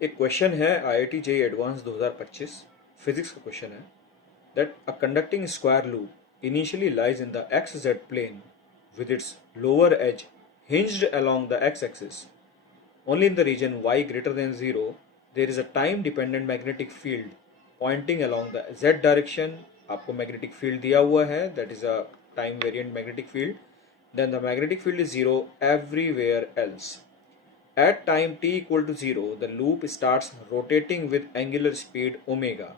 एक क्वेश्चन है IIT JEE advance 2025 physics का क्वेश्चन है that a conducting square loop initially lies in the xz plane with its lower edge hinged along the x-axis. Only in the region y greater than 0 there is a time dependent magnetic field pointing along the z direction. आपको magnetic field दिया हुआ है, that is a time variant magnetic field. Then the magnetic field is 0 everywhere else. At time t equal to 0, the loop starts rotating with angular speed omega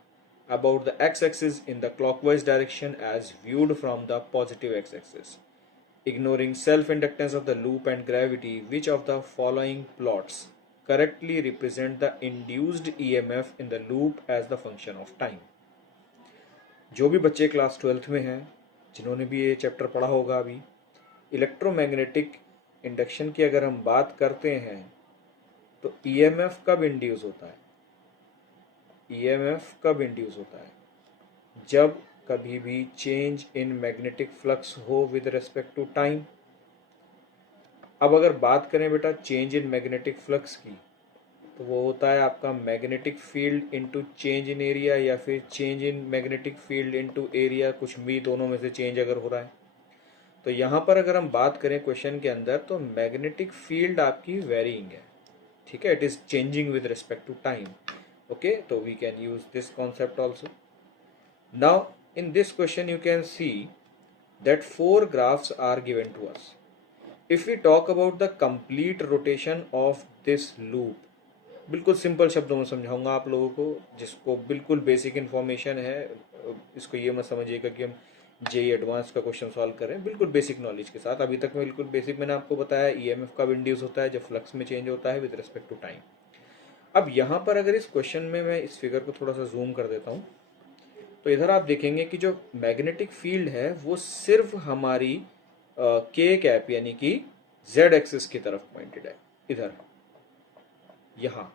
about the x-axis in the clockwise direction as viewed from the positive x-axis. Ignoring self-inductance of the loop and gravity, which of the following plots correctly represent the induced EMF in the loop as the function of time? जो भी बच्चे class 12th में हैं, जिन्होंने भी ये chapter पढ़ा होगा अभी, इलेक्ट्रोमैग्नेटिक इंडक्शन की अगर हम बात करते हैं तो ईएमएफ कब इंड्यूस होता है? ईएमएफ कब इंड्यूस होता है? जब कभी भी चेंज इन मैग्नेटिक फ्लक्स हो विद रिस्पेक्ट टू टाइम। अब अगर बात करें बेटा चेंज इन मैग्नेटिक फ्लक्स की, तो वो होता है आपका magnetic field into change in area या फिर change in magnetic field into area, कुछ भी दोनों में से चेंज अगर हो रहा है। तो यहाँ पर अगर हम बात करें क्वेश्चन के अंदर, तो मैग्नेटिक फील्ड आपकी वेरिंग है, ठीक है, it is changing with respect to time. Okay, तो we can use this concept also. Now in this question you can see that 4 graphs are given to us. If we talk about the complete rotation of this loop, बिल्कुल simple शब्दों में समझाऊंगा आप लोगों को, जिसको बिल्कुल बेसिक इन्फॉर्मेशन है। इसको ये मत समझिएगा कि हम जेई एडवांस का क्वेश्चन सॉल्व करें, बिल्कुल बेसिक नॉलेज के साथ। अभी तक में बिल्कुल बेसिक मैंने आपको बताया ईएमएफ कब इंड्यूस होता है, जब फ्लक्स में चेंज होता है विद रिस्पेक्ट टू टाइम। अब यहाँ पर अगर इस क्वेश्चन में मैं इस फिगर को थोड़ा सा जूम कर देता हूँ, तो इधर आप देखेंगे कि जो मैग्नेटिक फील्ड है वो सिर्फ हमारी के कैप यानी कि जेड एक्सिस की तरफ पॉइंटेड है। इधर यहाँ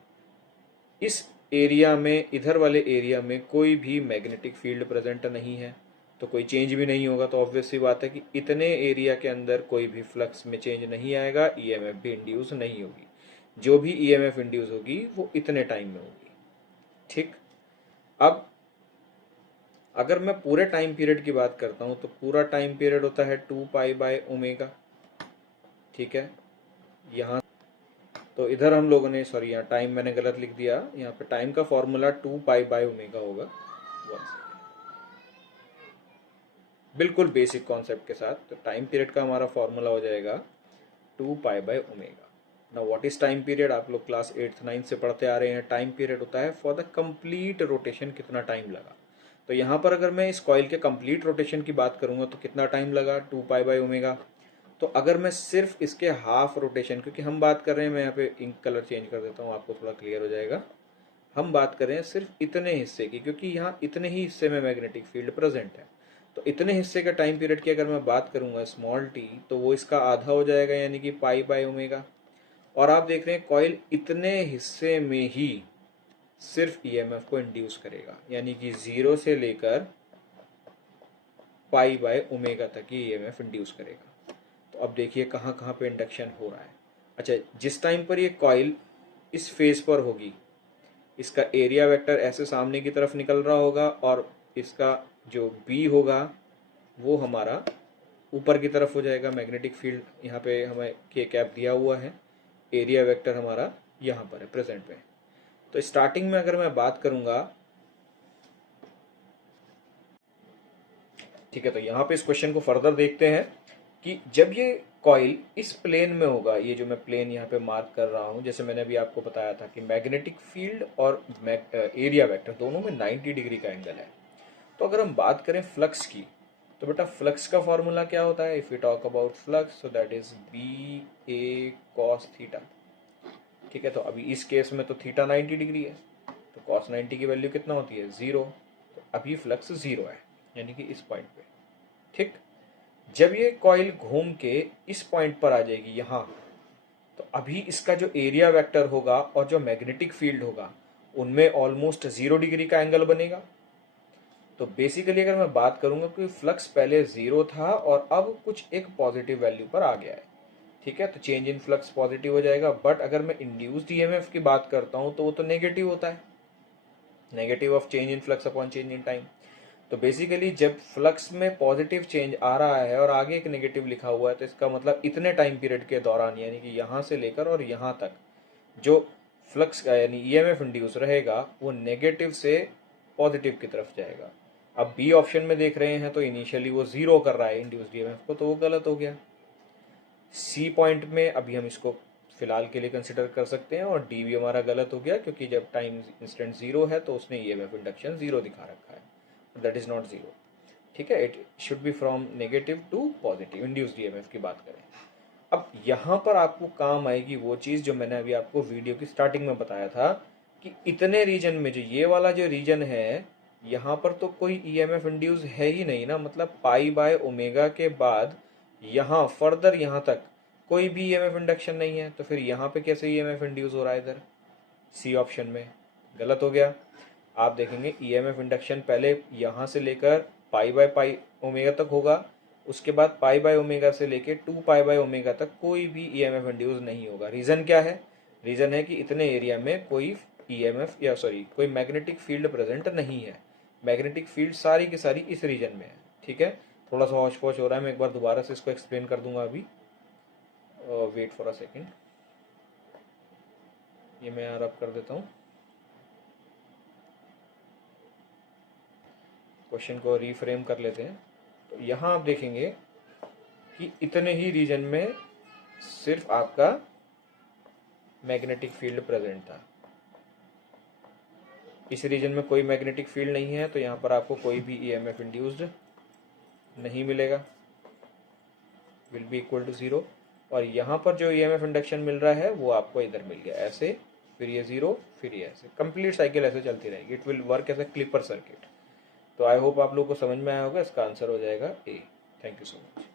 इस एरिया में, इधर वाले एरिया में कोई भी मैग्नेटिक फील्ड प्रेजेंट नहीं है, तो कोई चेंज भी नहीं होगा। तो ऑब्वियस सी बात है कि इतने एरिया के अंदर कोई भी फ्लक्स में चेंज नहीं आएगा, ईएमएफ भी इंड्यूस नहीं होगी। जो भी ईएमएफ इंड्यूस होगी वो इतने टाइम में होगी, ठीक। अब अगर मैं पूरे टाइम पीरियड की बात करता हूं तो पूरा टाइम पीरियड होता है 2π/ω, ठीक है। यहाँ तो इधर हम लोगों ने, सॉरी यहाँ टाइम मैंने गलत लिख दिया, यहाँ पे टाइम का फॉर्मूला 2π/ω होगा। बिल्कुल बेसिक कॉन्सेप्ट के साथ, तो टाइम पीरियड का हमारा फॉर्मूला हो जाएगा 2π/ω। Now what is time period? आप लोग क्लास 8th 9th से पढ़ते आ रहे हैं। टाइम पीरियड होता है फॉर द कंप्लीट रोटेशन, कितना टाइम लगा। तो यहाँ पर अगर मैं इस कॉइल के कंप्लीट रोटेशन की बात करूंगा तो कितना टाइम लगा, 2π/ω। तो अगर मैं सिर्फ इसके हाफ रोटेशन, क्योंकि हम बात कर रहे हैं, मैं यहाँ पे इंक कलर चेंज कर देता हूँ आपको थोड़ा क्लियर हो जाएगा। हम बात कर रहे हैं सिर्फ इतने हिस्से की, क्योंकि यहाँ इतने ही हिस्से में मैग्नेटिक फील्ड प्रेजेंट है। तो इतने हिस्से का टाइम पीरियड की अगर मैं बात करूंगा स्मॉल टी, तो वो इसका आधा हो जाएगा यानी कि π/ω। और आप देख रहे हैं कॉइल इतने हिस्से में ही सिर्फ ईएमएफ को इंड्यूस करेगा, यानी कि 0 से लेकर π/ω तक ही ईएमएफ इंड्यूस करेगा। तो अब देखिए कहाँ कहाँ पे इंडक्शन हो रहा है। अच्छा, जिस टाइम पर ये कॉइल इस फेज पर होगी, इसका एरिया वेक्टर ऐसे सामने की तरफ निकल रहा होगा और इसका जो बी होगा वो हमारा ऊपर की तरफ हो जाएगा। मैग्नेटिक फील्ड यहाँ पे हमें के कैप दिया हुआ है, एरिया वेक्टर हमारा यहाँ पर है प्रेजेंट में। तो स्टार्टिंग में अगर मैं बात करूंगा, ठीक है, तो यहाँ पे इस क्वेश्चन को फर्दर देखते हैं कि जब ये कॉइल इस प्लेन में होगा, ये जो मैं प्लेन यहाँ पे मार्क कर रहा हूँ, जैसे मैंने अभी आपको बताया था कि मैग्नेटिक फील्ड और एरिया वेक्टर दोनों में 90 डिग्री का एंगल है। तो अगर हम बात करें फ्लक्स की, तो बेटा फ्लक्स का फॉर्मूला क्या होता है? If you talk about flux, so that is BA cos theta, ठीक है। तो अभी इस केस में तो थीटा 90 डिग्री है, तो cos 90 की वैल्यू कितना होती है? 0। तो अभी फ्लक्स 0 है, यानी कि इस पॉइंट पे, ठीक। जब ये कॉइल घूम के इस पॉइंट पर आ जाएगी यहाँ, तो अभी इसका जो एरिया वेक्टर होगा और जो मैग्नेटिक फील्ड होगा उनमें ऑलमोस्ट 0 डिग्री का एंगल बनेगा। तो बेसिकली अगर मैं बात करूंगा कि फ्लक्स पहले 0 था और अब कुछ एक पॉजिटिव वैल्यू पर आ गया है, ठीक है, तो चेंज इन फ्लक्स पॉजिटिव हो जाएगा। बट अगर मैं इंड्यूस्ड ईएमएफ की बात करता हूँ तो वो तो नेगेटिव होता है, negative of change in flux upon change in time. तो बेसिकली जब फ्लक्स में पॉजिटिव चेंज आ रहा है और आगे एक नेगेटिव लिखा हुआ है, तो इसका मतलब इतने टाइम पीरियड के दौरान, यानी कि यहाँ से लेकर और यहाँ तक जो फ्लक्स का यानी ईएमएफ इंड्यूस रहेगा वो नेगेटिव से पॉजिटिव की तरफ जाएगा। अब बी ऑप्शन में देख रहे हैं तो इनिशियली वो जीरो कर रहा है इंड्यूस्ड ईएमएफ को, तो वो गलत हो गया। सी पॉइंट में अभी हम इसको फिलहाल के लिए कंसिडर कर सकते हैं, और डी भी हमारा गलत हो गया क्योंकि जब टाइम इंस्टेंट जीरो है तो उसने ईएमएफ इंडक्शन जीरो दिखा रखा है, दैट इज नॉट जीरो। ठीक है, it should be from negative to positive induced EMF की बात करें। अब यहाँ पर आपको काम आएगी वो चीज़ जो मैंने अभी आपको वीडियो की स्टार्टिंग में बताया था कि इतने रीजन में जो ये वाला जो रीजन है यहाँ पर तो कोई ईएमएफ इंड्यूस है ही नहीं ना, मतलब पाई बाय ओमेगा के बाद यहाँ फर्दर यहाँ तक कोई भी ईएमएफ इंडक्शन नहीं है, तो फिर यहाँ पे कैसे ईएमएफ इंड्यूस हो रहा है इधर, सी ऑप्शन में गलत हो गया। आप देखेंगे ईएमएफ इंडक्शन पहले यहाँ से लेकर पाई बाय पाई ओमेगा तक होगा, उसके बाद पाई बाय ओमेगा से लेके 2 पाई बाय ओमेगा तक कोई भी ईएमएफ इंड्यूस नहीं होगा। रीज़न क्या है, रीज़न है कि इतने एरिया में कोई ईएमएफ या सॉरी कोई मैग्नेटिक फील्ड प्रेजेंट नहीं है, मैग्नेटिक फील्ड सारी की सारी इस रीजन में है। ठीक है, थोड़ा सा हौच पौच हो रहा है, मैं एक बार दोबारा से इसको एक्सप्लेन कर दूंगा अभी, वेट फॉर अ सेकेंड, ये मैं यार अब कर देता हूँ, क्वेश्चन को रीफ्रेम कर लेते हैं। तो यहाँ आप देखेंगे कि इतने ही रीजन में सिर्फ आपका मैग्नेटिक फील्ड प्रेजेंट था, इस रीजन में कोई मैग्नेटिक फील्ड नहीं है, तो यहाँ पर आपको कोई भी ईएमएफ इंड्यूस्ड नहीं मिलेगा, will be equal to zero. और यहाँ पर जो ईएमएफ इंडक्शन मिल रहा है वो आपको इधर मिल गया ऐसे, फिर ये जीरो, फिर ये ऐसे, कंप्लीट साइकिल ऐसे चलती रहेगी, it will work as a clipper circuit. तो आई होप आप लोग को समझ में आया होगा, इसका आंसर हो जाएगा A. Thank you so much.